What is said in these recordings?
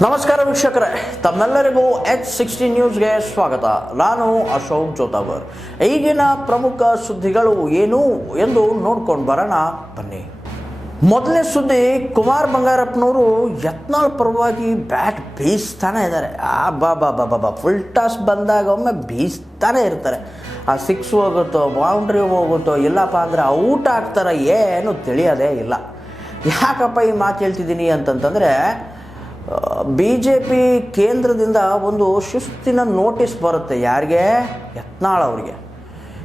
ನಮಸ್ಕಾರ ವೀಕ್ಷಕರೇ, ತಮ್ಮೆಲ್ಲರಿಗೂ ಎಚ್ ಸಿಕ್ಸ್ಟಿ ನ್ಯೂಸ್ಗೆ ಸ್ವಾಗತ. ನಾನು ಅಶೋಕ್ ಜೋತಾವರ್ ಈಗಿನ ಪ್ರಮುಖ ಸುದ್ದಿಗಳು ಏನು ಎಂದು ನೋಡ್ಕೊಂಡು ಬರೋಣ, ಬನ್ನಿ. ಮೊದಲನೇ ಸುದ್ದಿ, ಕುಮಾರ್ ಬಂಗಾರಪ್ಪನವರು ಯತ್ನಾಳ್ ಪರವಾಗಿ ಬ್ಯಾಟ್ ಬೀಸ್ತಾನೆ ಇದ್ದಾರೆ. ಆ, ಬಾ ಬಾ ಬಾ ಬಾ ಬಾ. ಫುಲ್ ಟಾಸ್ ಬಂದಾಗ ಒಮ್ಮೆ ಬೀಸ್ತಾನೆ ಇರ್ತಾರೆ. ಆ ಸಿಕ್ಸ್ ಹೋಗುತ್ತೋ ಬೌಂಡ್ರಿ ಹೋಗುತ್ತೋ, ಇಲ್ಲಪ್ಪ ಅಂದರೆ ಔಟ್ ಆಗ್ತಾರೆ ಏನು ತಿಳಿಯೋದೇ ಇಲ್ಲ. ಯಾಕಪ್ಪ ಈ ಮಾತು ಹೇಳ್ತಿದ್ದೀನಿ ಅಂತಂತಂದರೆ ಬಿ ಜೆ ಪಿ ಕೇಂದ್ರದಿಂದ ಒಂದು ಶಿಸ್ತಿನ ನೋಟಿಸ್ ಬರುತ್ತೆ. ಯಾರಿಗೆ? ಯತ್ನಾಳ್ ಅವರಿಗೆ.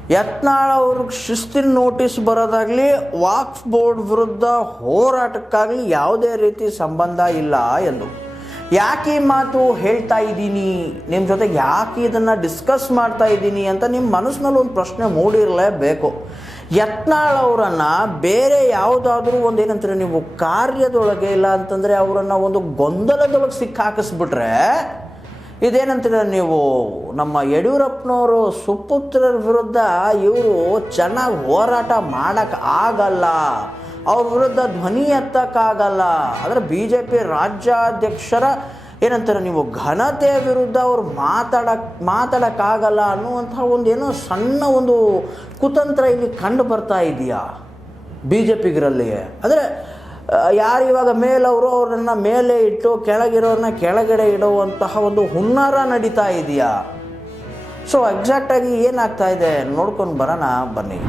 ಯತ್ನಾಳ್ ಅವ್ರಿಗೆ ಶಿಸ್ತಿನ ನೋಟಿಸ್ ಬರೋದಾಗಲಿ ವಾಕ್ಸ್ ಬೋರ್ಡ್ ವಿರುದ್ಧ ಹೋರಾಟಕ್ಕಾಗಲಿ ಯಾವುದೇ ರೀತಿ ಸಂಬಂಧ ಇಲ್ಲ ಎಂದು. ಯಾಕೆ ಈ ಮಾತು ಹೇಳ್ತಾ ಇದ್ದೀನಿ? ನಿಮ್ಮ ಜೊತೆಗೆ ಯಾಕೆ ಇದನ್ನು ಡಿಸ್ಕಸ್ ಮಾಡ್ತಾ ಇದ್ದೀನಿ ಅಂತ ನಿಮ್ಮ ಮನಸ್ಸಿನಲ್ಲಿ ಒಂದು ಪ್ರಶ್ನೆ ಮೂಡಿರಲೇಬೇಕು. ಯತ್ನಾಳ್ ಅವರನ್ನು ಬೇರೆ ಯಾವುದಾದ್ರೂ ಒಂದು ಏನಂತಾರೆ ನೀವು ಕಾರ್ಯದೊಳಗೆ ಇಲ್ಲ ಅಂತಂದರೆ ಅವರನ್ನು ಒಂದು ಗೊಂದಲದೊಳಗೆ ಸಿಕ್ಕಾಕಿಸ್ಬಿಟ್ರೆ, ಇದೇನಂತೀರ ನೀವು ನಮ್ಮ ಯಡಿಯೂರಪ್ಪನವರು ಸುಪುತ್ರರ ವಿರುದ್ಧ ಇವರು ಚೆನ್ನಾಗಿ ಹೋರಾಟ ಮಾಡೋಕ್ಕೆ ಆಗಲ್ಲ, ಅವ್ರ ವಿರುದ್ಧ ಧ್ವನಿ ಎತ್ತಕ್ಕಾಗಲ್ಲ. ಅಂದರೆ ಬಿ ಜೆ ಪಿ ರಾಜ್ಯಾಧ್ಯಕ್ಷರ ಏನಂತಾರೆ ನೀವು ಘನತೆಯ ವಿರುದ್ಧ ಅವ್ರು ಮಾತಾಡ ಮಾತಾಡೋಕ್ಕಾಗಲ್ಲ ಅನ್ನುವಂಥ ಒಂದು ಏನೋ ಸಣ್ಣ ಒಂದು ಕುತಂತ್ರ ಇಲ್ಲಿ ಕಂಡು ಬರ್ತಾ ಇದೆಯಾ? ಬಿ ಜೆ ಪಿಗರಲ್ಲಿ ಅಂದರೆ ಯಾರು ಇವಾಗ ಮೇಲವರು ಅವ್ರನ್ನ ಮೇಲೆ ಇಟ್ಟು ಕೆಳಗಿರೋರನ್ನ ಕೆಳಗಡೆ ಇಡುವಂತಹ ಒಂದು ಹುನ್ನಾರ ನಡೀತಾ ಇದೆಯಾ? ಸೊ ಎಕ್ಸಾಕ್ಟಾಗಿ ಏನಾಗ್ತಾ ಇದೆ? ನೋಡ್ಕೊಂಡು ಬರೋಣ ಬನ್ನಿ.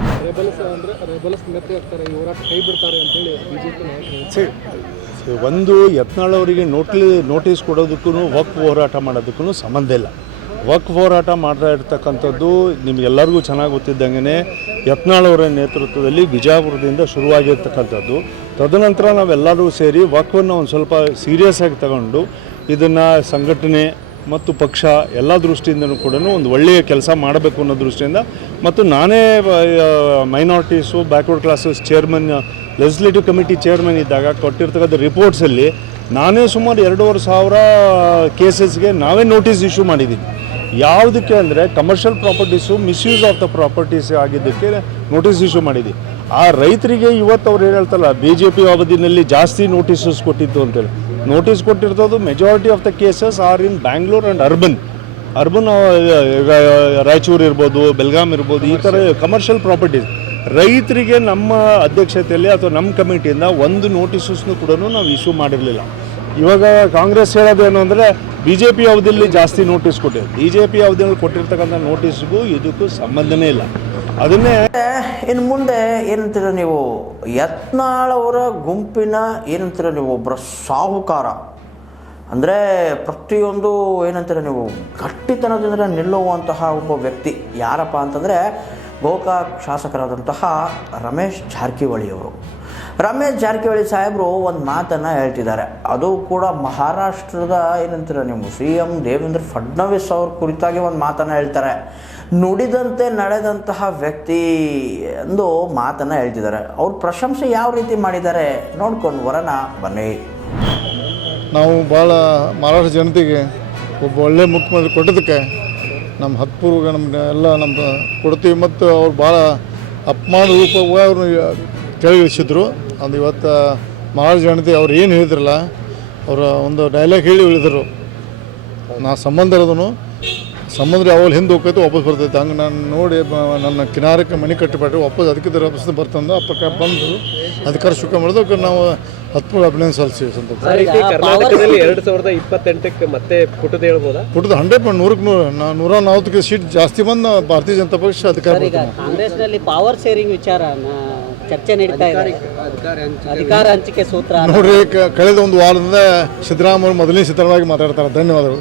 ಒಂದು ಯತ್ನಾಳವರಿಗೆ ನೋಟ್ಲಿ, ನೋಟಿಸ್ ಕೊಡೋದಕ್ಕೂ ವಕ್ ಹೋರಾಟ ಮಾಡೋದಕ್ಕೂ ಸಂಬಂಧ ಇಲ್ಲ. ವಕ್ ಹೋರಾಟ ಮಾಡ್ತಾ ಇರ್ತಕ್ಕಂಥದ್ದು ನಿಮಗೆಲ್ಲರಿಗೂ ಚೆನ್ನಾಗಿ ಗೊತ್ತಿದ್ದಂಗೆ ಯತ್ನಾಳವರ ನೇತೃತ್ವದಲ್ಲಿ ಬಿಜಾಪುರದಿಂದ ಶುರುವಾಗಿರ್ತಕ್ಕಂಥದ್ದು. ತದನಂತರ ನಾವೆಲ್ಲರೂ ಸೇರಿ ವಕ್ವನ್ನು ಒಂದು ಸ್ವಲ್ಪ ಸೀರಿಯಸ್ ಆಗಿ ತಗೊಂಡು ಇದನ್ನು ಸಂಘಟನೆ ಮತ್ತು ಪಕ್ಷ ಎಲ್ಲ ದೃಷ್ಟಿಯಿಂದನೂ ಕೂಡ ಒಂದು ಒಳ್ಳೆಯ ಕೆಲಸ ಮಾಡಬೇಕು ಅನ್ನೋ ದೃಷ್ಟಿಯಿಂದ ಮತ್ತು ನಾನೇ minorities backward classes chairman legislative committee chairman ಇದ್ದಾಗ ಕೊಟ್ಟಿರ್ತಕ್ಕಂಥ ರಿಪೋರ್ಟ್ಸಲ್ಲಿ ನಾನೇ ಸುಮಾರು ಎರಡೂವರೆ ಸಾವಿರ ಕೇಸಸ್ಗೆ ನಾವೇ ನೋಟಿಸ್ ಇಶ್ಯೂ ಮಾಡಿದ್ದೀನಿ ಯಾವುದಕ್ಕೆ ಅಂದರೆ commercial properties misuse of the properties ಆಗಿದ್ದಕ್ಕೆ ನೋಟಿಸ್ ಇಶ್ಯೂ ಮಾಡಿದ್ದೀವಿ ಆ ರೈತರಿಗೆ ಇವತ್ತು ಅವ್ರು ಏನು ಹೇಳ್ತಾರಲ್ಲ ಬಿ ಜೆ ಪಿ ಅವಧಿನಲ್ಲಿ ಜಾಸ್ತಿ ನೋಟಿಸಸ್ ಕೊಟ್ಟಿತ್ತು ಅಂತೇಳಿ notice ಕೊಟ್ಟಿರ್ತದ್ದು majority of the cases are in Bangalore and urban urban Raichur ಇರ್ಬೋದು ಬೆಲ್ಗಾಮ್ ಇರ್ಬೋದು, ಈ ಥರ ಕಮರ್ಷಿಯಲ್ ಪ್ರಾಪರ್ಟೀಸ್ ರೈತರಿಗೆ ನಮ್ಮ ಅಧ್ಯಕ್ಷತೆಯಲ್ಲಿ ಅಥವಾ ನಮ್ಮ ಕಮಿಟಿಯಿಂದ ಒಂದು ನೋಟಿಸಸ್ನು ಕೂಡ ನಾವು ಇಶ್ಯೂ ಮಾಡಿರಲಿಲ್ಲ. ಇವಾಗ ಕಾಂಗ್ರೆಸ್ ಹೇಳೋದೇನು ಅಂದರೆ ಬಿ ಜೆ ಪಿ ಅವಧಿಯಲ್ಲಿ ಜಾಸ್ತಿ ನೋಟಿಸ್ ಕೊಟ್ಟಿದೆ. ಬಿ ಜೆ ಪಿ ಅವಧಿಯಲ್ಲಿ ಕೊಟ್ಟಿರ್ತಕ್ಕಂಥ ನೋಟಿಸ್ಗೂ ಇದಕ್ಕೂ ಸಂಬಂಧನೇ ಇಲ್ಲ. ಅದನ್ನೇ ಇನ್ನು ಮುಂದೆ ಏನಂತೀರ ನೀವು ಯತ್ನಾಳ್ ಅವರ ಗುಂಪಿನ ಏನಂತೀರ ನೀವು ಒಬ್ಬರ ಸಾಹುಕಾರ? ಅಂದರೆ ಪ್ರತಿಯೊಂದು ಏನಂತೀರ ನೀವು ಗಟ್ಟಿತನದಿಂದ ನಿಲ್ಲುವಂತಹ ಒಬ್ಬ ವ್ಯಕ್ತಿ ಯಾರಪ್ಪ ಅಂತಂದರೆ ಗೋಕಾಕ್ ಶಾಸಕರಾದಂತಹ ರಮೇಶ್ ಜಾರಕಿಹೊಳಿಯವರು. ರಮೇಶ್ ಜಾರಕಿಹೊಳಿ ಸಾಹೇಬರು ಒಂದು ಮಾತನ್ನು ಹೇಳ್ತಿದ್ದಾರೆ. ಅದು ಕೂಡ ಮಹಾರಾಷ್ಟ್ರದ, ಏನಂತೀರ ನೀವು ಸಿ ಎಂ ದೇವೇಂದ್ರ ಫಡ್ನವೀಸ್ ಅವ್ರ ಕುರಿತಾಗಿ ಒಂದು ಮಾತನ್ನು ಹೇಳ್ತಾರೆ. ನುಡಿದಂತೆ ನಡೆದಂತಹ ವ್ಯಕ್ತಿ ಎಂದು ಮಾತನ್ನು ಹೇಳ್ತಿದ್ದಾರೆ. ಅವ್ರ ಪ್ರಶಂಸೆ ಯಾವ ರೀತಿ ಮಾಡಿದ್ದಾರೆ ನೋಡ್ಕೊಂಡು ಬರೋಣ ಬನ್ನಿ. ನಾವು ಭಾಳ ಮಹಾರಾಷ್ಟ್ರ ಜನತೆಗೆ ಒಬ್ಬ ಒಳ್ಳೆ ಮುಖ್ಯಮಂತ್ರಿ ಕೊಟ್ಟದಕ್ಕೆ ನಮ್ಮ ಹತ್ಪೂರ್ವ ನಮ್ಗೆ ಎಲ್ಲ ನಮ್ಮ ಕೊಡ್ತೀವಿ ಮತ್ತು ಅವ್ರು ಭಾಳ ಅಪಮಾನ ರೂಪವಾಗಿ ಅವ್ರನ್ನ ಕೆಳಗಿಳಿಸಿದ್ರು. ಅದು ಇವತ್ತು ಮಹಾರಾಜ ಜನತೆ ಅವ್ರು ಏನು ಹೇಳಿದ್ರಲ್ಲ, ಅವರ ಒಂದು ಡೈಲಾಗ್ ಹೇಳಿ ಉಳಿದರು. ನಾ ಸಂಬಂಧ ಇರೋದನು ಸಂಬಂಧ ಅವಳು ಹಿಂದೆ ಹೋಗ್ತೈತೆ, ವಾಪಸ್ ಬರ್ತೈತೆ. ಹಂಗೆ ನಾನು ನೋಡಿ ನನ್ನ ಕಿನಾರಕ್ಕೆ ಮನೆ ಕಟ್ಟಿಬಿಟ್ಟು ವಾಪಸ್ ಅದಕ್ಕೆ ವಾಪಸ್ ಬರ್ತಂದು ಅಪ್ಪಕ್ಕ ಬಂದು ಅಧಿಕಾರ ಶುಕ ಮಾಡೋದಕ್ಕೆ ನಾವು ಹತ್ತು ಅಭಿನಂದನೆ ಸಲ್ಲಿಸ್ತೀವಿ ಸಂತ ಆ ಕರ್ನಾಟಕದಲ್ಲಿ ಎರಡ್ ಸಾವಿರದ ಇಪ್ಪತ್ತೆಂಟಕ್ಕೆ ಮತ್ತೆ ಪುಟದ ಹೇಳ್ಬೋದಾ? ಪುಟದ ಹಂಡ್ರೆಡ್ ಪಾಯಿಂಟ್ ನೂರಕ್ಕೆ ನೂರ ನೂರ ನಲ್ವತ್ತಕ್ಕೆ ಸೀಟ್ ಜಾಸ್ತಿ ಬಂದು ಭಾರತೀಯ ಜನತಾ ಪಕ್ಷ ಅಧಿಕಾರ ಕಾಂಗ್ರೆಸ್ನಲ್ಲಿ ಪವರ್ ಶೇರಿಂಗ್ ವಿಚಾರ ಚರ್ಚೆ ನಡೀತಾ ಇದೆ. ಅಧಿಕಾರ ಹಂಚಿಕೆ ಸೂತ್ರ. ನೋಡ್ರಿ ಕಳೆದ ಒಂದು ವಾರದಿಂದ ಸಿದ್ದರಾಮಯ್ಯ ಮೊದಲನೇ ಸಿದ್ದರಾಮಯ್ಯ ಮಾತಾಡ್ತಾರೆ. ಧನ್ಯವಾದಗಳು.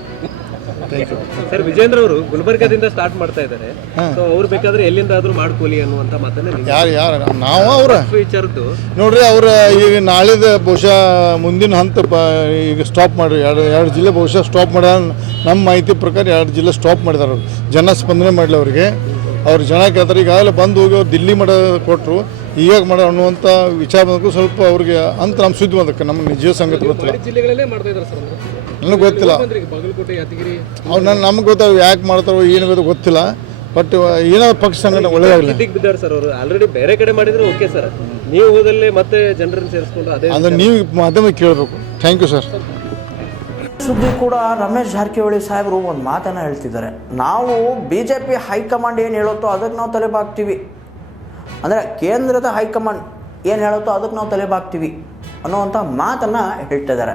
ಸರ್ ವಿಜೇಂದ್ರ ಅವರು ಗುಲ್ಬರ್ಗಾದಿಂದ ಸ್ಟಾರ್ಟ್ ಮಾಡ್ತಾ ಇದ್ದಾರೆ. ಸೊ ಅವ್ರು ಬೇಕಾದ್ರೆ ಎಲ್ಲಿಂದಾದ್ರೂ ಮಾಡ್ಕೊಳ್ಳಿ ಅನ್ನುವಂತ ಮಾತನ್ನ ಯಾರು ಯಾರು? ನಾವು ಅವ್ರ. ವಿಚಾರದ್ದು ನೋಡ್ರಿ ಅವ್ರ ಈಗ ನಾಳಿದ ಬಹುಶಃ ಮುಂದಿನ ಹಂತ ಈಗ ಸ್ಟಾಪ್ ಮಾಡ್ರಿ. ಎರಡು ಎರಡು ಜಿಲ್ಲೆ ಬಹುಶಃ ಸ್ಟಾಪ್ ಮಾಡ ನಮ್ಮ ಮಾಹಿತಿ ಪ್ರಕಾರ ಎರಡು ಜಿಲ್ಲೆ ಸ್ಟಾಪ್ ಮಾಡಿದಾರೆ ಅವ್ರು. ಜನ ಸ್ಪಂದನೆ ಮಾಡಲಿ ಅವರಿಗೆ. ಅವ್ರು ಜನ ಕೇಳ್ತಾರೆ ಈಗಾಗಲೇ ಬಂದು ಹೋಗಿ ಅವ್ರು ದಿಲ್ಲಿ ಮಾಡ ಕೊಟ್ಟರು ಈಗ ಮಾಡ ಅನ್ನುವಂಥ ವಿಚಾರ ಬಂದಕ್ಕೂ ಸ್ವಲ್ಪ ಅವ್ರಿಗೆ ಅಂತ ನಮ್ಮ ಸುದ್ದಿ ಬಂದಕ್ಕೆ ನಮ್ಮ ನಿಜ ಸಂಗತಿ ಗೊತ್ತಿಲ್ಲ. ನನಗೆ ಗೊತ್ತಿಲ್ಲ. ಅವ್ರು ನನ್ನ ನಮ್ಗೆ ಗೊತ್ತಾಗ ಯಾಕೆ ಮಾಡ್ತಾರೋ ಏನು ಗೊತ್ತು ಗೊತ್ತಿಲ್ಲ. ಬಟ್ ಏನೋ ಪಕ್ಷ ಸಂಘಟನೆ ಒಳ್ಳೆಯದಾಗಲಿ ಬಿದ್ದಾರೆ ಸರ್ ಅವರು. ಆಲ್ರೆಡಿ ಬೇರೆ ಕಡೆ ಮಾಡಿದ್ರೆ ಓಕೆ ಸರ್. ನೀವು ಹೋದಲ್ಲಿ ಮತ್ತೆ ಜನರನ್ನು ಸೇರಿಸ್ಕೊಂಡು ಅದೇ ಅಂದ್ರೆ ನೀವು ಮಾಧ್ಯಮ ಕೇಳಬೇಕು. ಥ್ಯಾಂಕ್ ಯು ಸರ್ ಸುದ್ದಿ ಕೂಡ ರಮೇಶ್ ಜಾರಕಿಹೊಳಿ ಸಾಹೇಬರು ಒಂದು ಮಾತನ್ನು ಹೇಳ್ತಿದ್ದಾರೆ. ನಾವು ಬಿ ಜೆ ಪಿ ಹೈಕಮಾಂಡ್ ಏನು ಹೇಳುತ್ತೋ ಅದಕ್ಕೆ ನಾವು ತಲೆಬಾಗ್ತೀವಿ ಅಂದರೆ ಕೇಂದ್ರದ ಹೈಕಮಾಂಡ್ ಏನು ಹೇಳುತ್ತೋ ಅದಕ್ಕೆ ನಾವು ತಲೆಬಾಗ್ತೀವಿ ಅನ್ನುವಂಥ ಮಾತನ್ನು ಹೇಳ್ತಿದ್ದಾರೆ.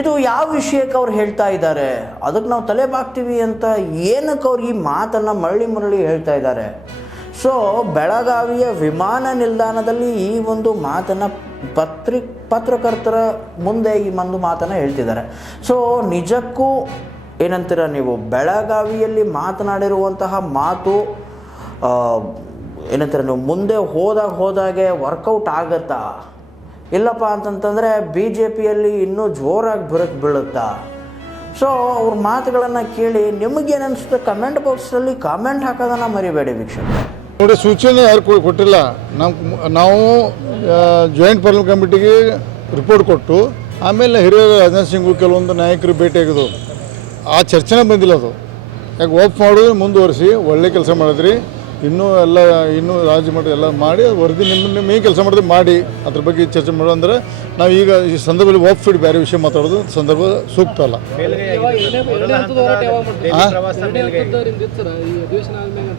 ಇದು ಯಾವ ವಿಷಯಕ್ಕೆ ಅವ್ರು ಹೇಳ್ತಾ ಇದ್ದಾರೆ? ಅದಕ್ಕೆ ನಾವು ತಲೆಬಾಗ್ತೀವಿ ಅಂತ ಏನಕ್ಕೆ ಅವ್ರು ಈ ಮಾತನ್ನು ಮರಳಿ ಮರಳಿ ಹೇಳ್ತಾ ಇದ್ದಾರೆ? ಸೊ ಬೆಳಗಾವಿಯ ವಿಮಾನ ನಿಲ್ದಾಣದಲ್ಲಿ ಈ ಒಂದು ಮಾತನ್ನು ಪತ್ರಿ, ಪತ್ರಕರ್ತರ ಮುಂದೆ ಈ ಒಂದು ಮಾತನ್ನು ಹೇಳ್ತಿದ್ದಾರೆ. ಸೊ ನಿಜಕ್ಕೂ ಏನಂತೀರ ನೀವು? ಬೆಳಗಾವಿಯಲ್ಲಿ ಮಾತನಾಡಿರುವಂತಹ ಮಾತು ಏನಂತೀರ ನೀವು? ಮುಂದೆ ಹೋದಾಗ ಹೋದಾಗೆ ವರ್ಕೌಟ್ ಆಗತ್ತಾ? ಇಲ್ಲಪ್ಪ ಅಂತಂತಂದರೆ ಬಿ ಜೆ ಪಿಯಲ್ಲಿ ಇನ್ನೂ ಜೋರಾಗಿ ಬರಕ್ಕೆ ಬೀಳುತ್ತಾ? ಸೊ ಅವ್ರ ಮಾತುಗಳನ್ನು ಕೇಳಿ ನಿಮಗೇನು ಅನಿಸುತ್ತೆ ಕಮೆಂಟ್ ಬಾಕ್ಸಲ್ಲಿ ಕಾಮೆಂಟ್ ಹಾಕೋದನ್ನು ಮರಿಬೇಡಿ ವೀಕ್ಷಕರು. ನೋಡಿ, ಸೂಚನೆ ಯಾರು ಕೊಟ್ಟಿಲ್ಲ. ನಮ್ಮ ನಾವು ಜಾಯಿಂಟ್ ಪಾರ್ಲಿಮೆಂಟ್ ಕಮಿಟಿಗೆ ರಿಪೋರ್ಟ್ ಕೊಟ್ಟು, ಆಮೇಲೆ ಹಿರಿಯ ರಾಜನಾಥ್ ಸಿಂಗು ಕೆಲವೊಂದು ನಾಯಕರು ಭೇಟಿಯಾಗಿದ್ದು ಆ ಚರ್ಚೆನೇ ಬಂದಿಲ್ಲ ಅದು. ಯಾಕೆ ಓಪ್ ಮಾಡೋದು ಮುಂದುವರಿಸಿ, ಒಳ್ಳೆ ಕೆಲಸ ಮಾಡಿದ್ರಿ. ಇನ್ನೂ ಎಲ್ಲ ಇನ್ನೂ ರಾಜ್ಯ ಮಟ್ಟ ಎಲ್ಲ ಮಾಡಿ ವರದಿ ನಿಮ್ಮ ನಿಮ್ಮ ಏನು ಕೆಲಸ ಮಾಡಿದ್ರೆ ಮಾಡಿ ಅದ್ರ ಬಗ್ಗೆ ಚರ್ಚೆ ಮಾಡೋದು ಅಂದರೆ ನಾವು ಈಗ ಈ ಸಂದರ್ಭದಲ್ಲಿ ಓಪ್ ಫೀಡ್ ಬೇರೆ ವಿಷಯ ಮಾತಾಡೋದು ಸಂದರ್ಭ ಸೂಕ್ತ ಅಲ್ಲ.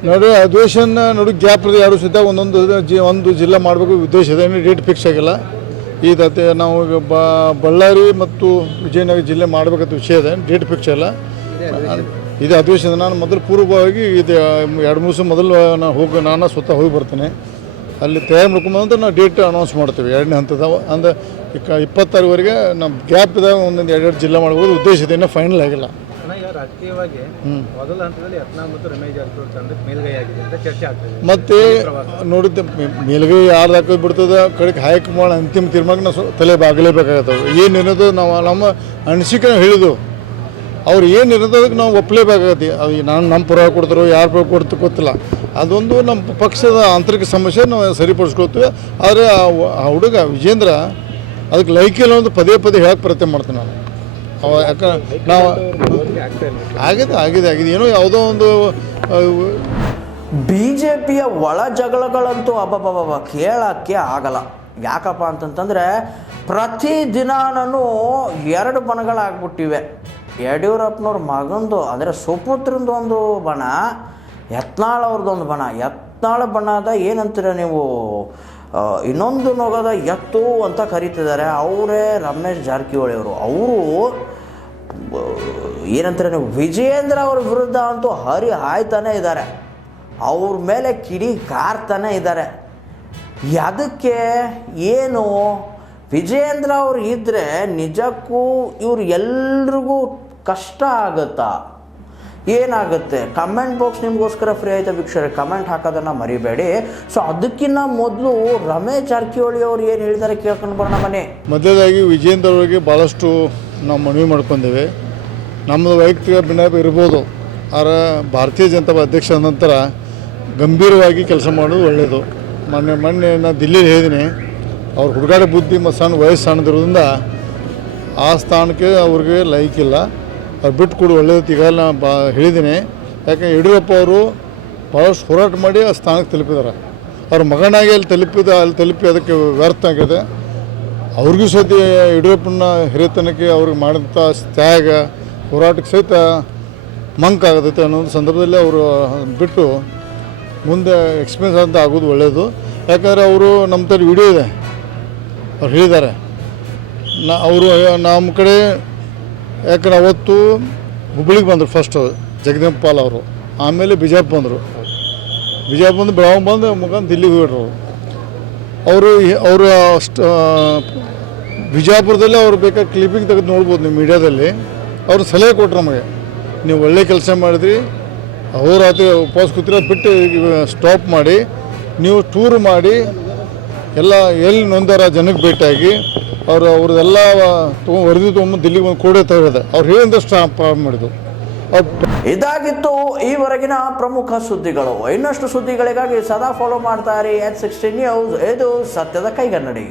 ನೋಡಿ ಅಧಿವೇಶನ ನೋಡಿ ಗ್ಯಾಪ್ ಇರೋದು ಯಾರು ಸಹಿತ ಒಂದೊಂದು ಜಿ ಒಂದು ಜಿಲ್ಲೆ ಮಾಡಬೇಕು ಉದ್ದೇಶ ಇದೆ ಡೇಟ್ ಫಿಕ್ಸ್ ಆಗಿಲ್ಲ. ಈ ದತ್ತೆ ನಾವು ಈಗ ಬ- ಬಳ್ಳಾರಿ ಮತ್ತು ವಿಜಯನಗರ ಜಿಲ್ಲೆ ಮಾಡಬೇಕಂತ ವಿಷಯ ಇದೆ ಡೇಟ್ ಫಿಕ್ಸ್ ಇಲ್ಲ. ಇದು ಅಧಿವೇಶನ ನಾನು ಮೊದಲು ಪೂರ್ವವಾಗಿ ಇದು ಎರಡು ಮೂರು ದಿವಸ ಮೊದಲು ನಾನು ಹೋಗಿ ನಾನು ಸ್ವತಃ ಹೋಗಿ ಬರ್ತೇನೆ. ಅಲ್ಲಿ ತಯಾರು ಮಾಡ್ಕೊಂಬಂದ್ರೆ ನಾವು ಡೇಟ್ ಅನೌನ್ಸ್ ಮಾಡ್ತೀವಿ ಎರಡನೇ ಹಂತದ ಅಂದರೆ ಈಗ ಇಪ್ಪತ್ತಾರವರೆಗೆ ನಮ್ಮ ಗ್ಯಾಪ್ ಇದಾಗ ಒಂದೊಂದು ಎರಡೆರಡು ಜಿಲ್ಲೆ ಮಾಡ್ಬೋದು ಉದ್ದೇಶ ಇದೆ ಇನ್ನೂ ಫೈನಲ್ ಆಗಿಲ್ಲ ರಾಜಕೀಯವಾಗಿ ಮೊದಲ ಹಂತದಲ್ಲಿ ಯತ್ನಾಳ್ ಮತ್ತು ರಮೇಶ್ ಜಾರಕಿಹೊಳಿ ತಂಡಕ್ಕೆ ಮೇಲ್ಗೈ ಆಗಿದೆ ಅಂತ ಚರ್ಚೆ ಆಗ್ತದೆ. ಮತ್ತು ನೋಡಿದ್ದೆ ಮೇಲ್ಗೈ ಯಾರು ಹಾಕೋದು ಬಿಡ್ತದೆ ಕಡೆಗೆ ಹೈಕಮಾಂಡ್ ಅಂತಿಮ ತೀರ್ಮಾನ ನಾವು ತಲೆ ಬಾಗಲೇಬೇಕಾಗತ್ತವೆ ಏನು ಇರೋದು ನಾವು ನಮ್ಮ ಅನಿಸಿಕೆ ಹೇಳಿದ್ದು ಅವ್ರು ಏನು ಇರೋದಕ್ಕೆ ನಾವು ಒಪ್ಪಲೇಬೇಕಾಗತ್ತೆ ಅದು ನಾನು ನಮ್ಮ ಪುರ ಕೊಡ್ತಾರೋ, ಯಾರು ಪುರ ಕೊಡ್ತು ಗೊತ್ತಿಲ್ಲ. ಅದೊಂದು ನಮ್ಮ ಪಕ್ಷದ ಆಂತರಿಕ ಸಮಸ್ಯೆ ನಾವು ಸರಿಪಡಿಸ್ಕೊಳ್ತೀವಿ. ಆದರೆ ಆ ಹುಡುಗ ವಿಜೇಂದ್ರ ಅದಕ್ಕೆ ಲೈಕಿಲ್ಲ ಅಂತ ಪದೇ ಪದೇ ಹೇಳಕ್ಕೆ ಪ್ರಯತ್ನ ಮಾಡ್ತೀನಿ ನಾನು. ಅವ ಯಾಕೆ ನಾವು ಆಗಿದೆ ಆಗಿದೆ ಆಗಿದೆ. ಏನೋ ಯಾವುದೋ ಒಂದು ಬಿ ಜೆ ಪಿಯ ಒಳ ಜಗಳಗಳಂತೂ ಅಬ್ಬಬ್ಬಬ್ಬ ಕೇಳೋಕ್ಕೆ ಆಗಲ್ಲ. ಯಾಕಪ್ಪ ಅಂತಂತಂದರೆ ಪ್ರತಿದಿನಾನೂ ಎರಡು ಬಣಗಳಾಗ್ಬಿಟ್ಟಿವೆ. ಯಡಿಯೂರಪ್ಪನವ್ರ ಮಗಂದು, ಅಂದರೆ ಸುಪುತ್ರಂದು ಒಂದು ಬಣ, ಯತ್ನಾಳ ಅವ್ರದ್ದೊಂದು ಬಣ. ಯತ್ನಾಳ ಬಣದ ಏನಂತೀರ ನೀವು? ಇನ್ನೊಂದು ನೊಗದ ಎತ್ತು ಅಂತ ಕರೀತಿದ್ದಾರೆ ಅವರೇ ರಮೇಶ್ ಜಾರಕಿಹೊಳಿ ಅವರು. ಅವರು ಏನಂತಾರೆ ನೀವು, ವಿಜಯೇಂದ್ರ ಅವ್ರ ವಿರುದ್ಧ ಅಂತೂ ಹರಿ ಹಾಯ್ತಾನೆ ಇದ್ದಾರೆ. ಅವ್ರ ಮೇಲೆ ಕಿಡಿ ಕಾರ್ತಾನೆ ಇದ್ದಾರೆ. ಅದಕ್ಕೆ ಏನು? ವಿಜಯೇಂದ್ರ ಅವ್ರು ಇದ್ದರೆ ನಿಜಕ್ಕೂ ಇವ್ರು ಎಲ್ರಿಗೂ ಕಷ್ಟ ಆಗುತ್ತಾ? ಏನಾಗುತ್ತೆ? ಕಮೆಂಟ್ ಬಾಕ್ಸ್ ನಿಮಗೋಸ್ಕರ ಫ್ರೀ ಆಯ್ತಾ ವೀಕ್ಷಕರೇ ಕಮೆಂಟ್ ಹಾಕೋದನ್ನು ಮರಿಬೇಡಿ. ಸೊ ಅದಕ್ಕಿಂತ ಮೊದಲು ರಮೇಶ್ ಜಾರಕಿಹೊಳಿ ಅವರು ಏನು ಹೇಳಿದ್ದಾರೆ ಕೇಳ್ಕೊಂಡು ಬರೋಣ ಮನೆ ಮಧ್ಯದಾಗಿ ವಿಜೇಂದ್ರ ಅವರಿಗೆ ಭಾಳಷ್ಟು ನಾವು ಮನವಿ ಮಾಡ್ಕೊಂಡೇವೆ. ನಮ್ಮದು ವೈಯಕ್ತಿಕ ಭಿನ್ನಾಪ ಇರ್ಬೋದು. ಆದರೆ ಭಾರತೀಯ ಜನತಾ ಅಧ್ಯಕ್ಷ ನಂತರ ಗಂಭೀರವಾಗಿ ಕೆಲಸ ಮಾಡೋದು ಒಳ್ಳೆಯದು ಮೊನ್ನೆ ಮೊನ್ನೆ ನಾನು ದಿಲ್ಲಿಲಿ ಹೇಳಿದ್ದೀನಿ. ಅವ್ರ ಹುಡುಗಾಟ ಬುದ್ಧಿ ಮತ್ತು ಸಣ್ಣ ವಯಸ್ಸು ಸಣ್ಣದಿರೋದ್ರಿಂದ ಆ ಸ್ಥಾನಕ್ಕೆ ಅವ್ರಿಗೆ ಲೈಕ್ ಇಲ್ಲ ಅವ್ರು ಬಿಟ್ಟು ಕೊಡು ಒಳ್ಳೆಯದು ಈಗ ನಾನು ಬಾ ಹೇಳಿದ್ದೀನಿ. ಯಾಕೆ ಯಡಿಯೂರಪ್ಪ ಅವರು ಭಾಳಷ್ಟು ಹೋರಾಟ ಮಾಡಿ ಆ ಸ್ಥಾನಕ್ಕೆ ತಲುಪಿದ್ದಾರೆ. ಅವ್ರ ಮಗನಾಗಿ ಅಲ್ಲಿ ತಲುಪಿದ, ಅಲ್ಲಿ ತಲುಪಿ ಅದಕ್ಕೆ ವ್ಯರ್ಥ ಆಗಿದೆ ಅವ್ರಿಗೂ ಸಹಿತ ಯಡಿಯೂರಪ್ಪನ ಹಿರಿಯತನಕ್ಕೆ ಅವ್ರಿಗೆ ಮಾಡಿದಂಥ ತ್ಯಾಗ, ಹೋರಾಟಕ್ಕೆ ಸಹಿತ ಮಂಕ್ ಆಗತೈತೆ ಅನ್ನೋ ಸಂದರ್ಭದಲ್ಲಿ ಅವರು ಬಿಟ್ಟು ಮುಂದೆ ಎಕ್ಸ್ಪೀರಿಯನ್ಸ್ ಅಂತ ಆಗೋದು ಒಳ್ಳೆಯದು ಯಾಕಂದರೆ ಅವರು ನಮ್ಮ ತರ ವಿಡಿಯೋ ಇದೆ. ಅವ್ರು ಹೇಳಿದ್ದಾರೆ. ನಾ, ಅವರು, ನಮ್ಮ ಕಡೆ ಯಾಕಂದ್ರೆ ಅವತ್ತು ಹುಬ್ಳಿಗೆ ಬಂದರು ಫಸ್ಟ್ ಜಗದಂಪಾಲ್ ಪಾಲ್ ಅವರು. ಆಮೇಲೆ ಬಿಜಾಪುರ ಬಂದರು. ಬಿಜಾಪುರ ಬಂದು ಬೆಳಗಾವಿ ಬಂದು ಮುಖಾಂತರ ದಿಲ್ಲಿಗೆ ಹೋಗ್ಬಿಟ್ರು ಅವರು. ಅವರು ಅಷ್ಟು ಬಿಜಾಪುರದಲ್ಲಿ ಅವ್ರು ಬೇಕಾದ್ರೆ ಕ್ಲಿಪ್ಪಿಂಗ್ ತೆಗೆದು ನೋಡ್ಬೋದು ನೀವು ಮೀಡಿಯಾದಲ್ಲಿ. ಅವರು ಸಲಹೆ ಕೊಟ್ಟರು ನಮಗೆ. ನೀವು ಒಳ್ಳೆ ಕೆಲಸ ಮಾಡಿದ್ರಿ. ರಾತ್ರಿ ಉಪವಾಸ ಕೂತಿರೋದು ಬಿಟ್ಟು ಸ್ಟಾಪ್ ಮಾಡಿ. ನೀವು ಟೂರ್ ಮಾಡಿ. ಎಲ್ಲ ಎಲ್ಲಿ ನೊಂದಾರ ಜನಕ್ಕೆ ಭೇಟಿಯಾಗಿ. ಅವರು ಅವ್ರದ್ದೆಲ್ಲ ವರದಿ ತೊಗೊಂಡು ದಿಲ್ಲಿಗೆ ಒಂದು ಕೋಡೆ ತೆಗೆದಿದೆ ಅವ್ರು ಹೇಳಿದಷ್ಟು ಪ್ರಾರಂಭ ಮಾಡಿದ್ರು ಇದಾಗಿತ್ತು ಈವರೆಗಿನ ಪ್ರಮುಖ ಸುದ್ದಿಗಳು. ಇನ್ನಷ್ಟು ಸುದ್ದಿಗಳಿಗಾಗಿ ಸದಾ ಫಾಲೋ ಮಾಡ್ತಾ ಇರಿ. ಎಚ್ ಸಿಕ್ಸ್ಟಿ ನ್ಯೂಸ್ ಇದು ಸತ್ಯದ ಕೈಗನ್ನಡಿ.